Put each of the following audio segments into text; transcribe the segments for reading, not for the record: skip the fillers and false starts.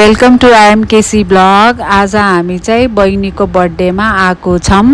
Welcome to आइएमकेसी blog. आज हामी चाहिँ बहिनीको बर्थडेमा आएको छौं।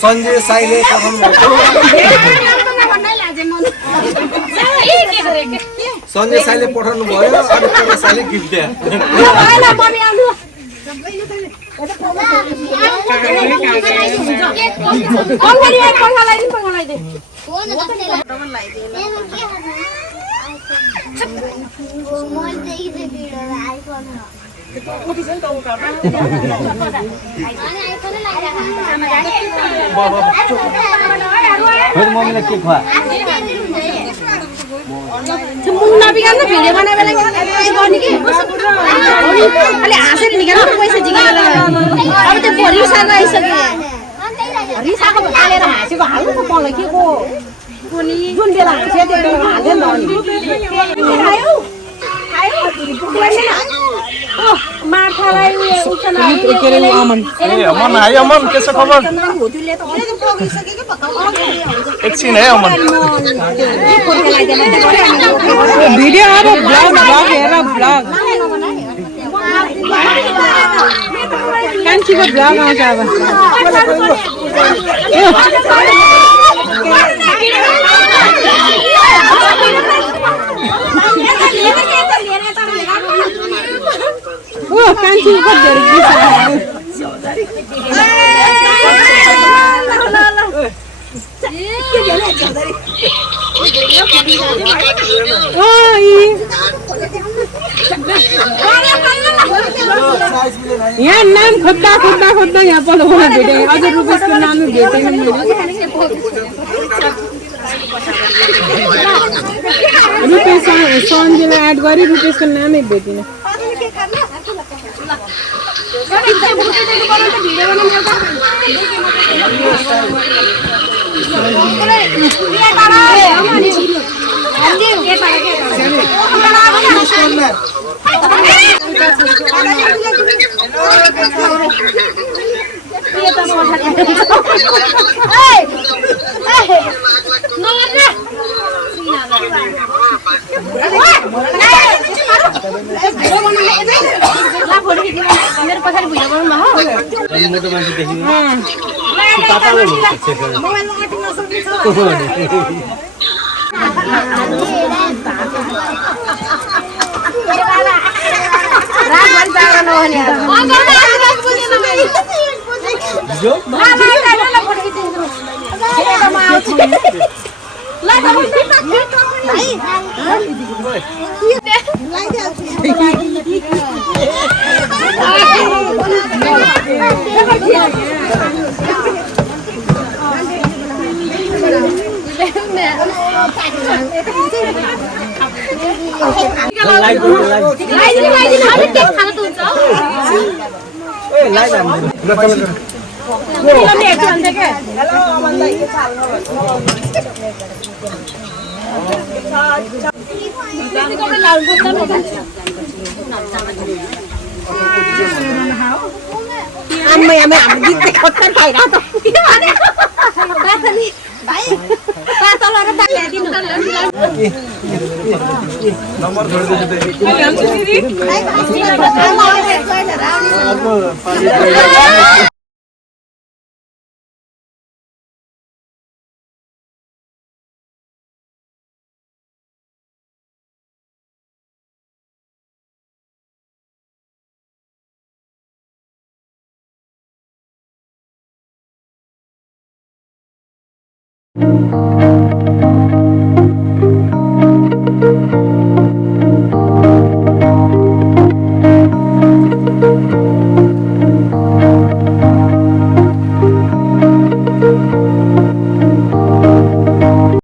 संजय साइले संजय साइले पठाउनु भयो अनि पुरा साइले गिफ्ट दिए मम्मीले के खुवा मुन्ना बिगान त भिडियो बनाएर गर्ने के अलि हाँसेर निकाल्नु पैसा जिगेर अब त्यो भरि सार आइसक्यो रिसाको हालेर हाँसेको हाल्नु त मलाई के को कुनी जुन बेला हाँसे त्यो हाल्दैन नि आयो मार्थालाई उठ्न अमन हाय अमन के छ खबर एकछिन है अमन भिडियो अब ब्लग हेर ब्लग कान्छीको ब्लग आउँछ अब कान्छी यहाँ नाम खोज्दा यहाँ पल्लो भेटेँ अझ रुपेशको नाम भेटेन रुपेश सन्जयलाई एड गरी रुपेशको नामै भेटिन मेरो पछाडि भिडियो बनाउनु हो मोटो मान्छे देखिनु पापाले Hello, आम्मै हाम्रो जित्दै खत्तर भइरहेको त के भनेको बाथली भाइ पातल र पाले दिनु नम्बर छोडिदिनु Thank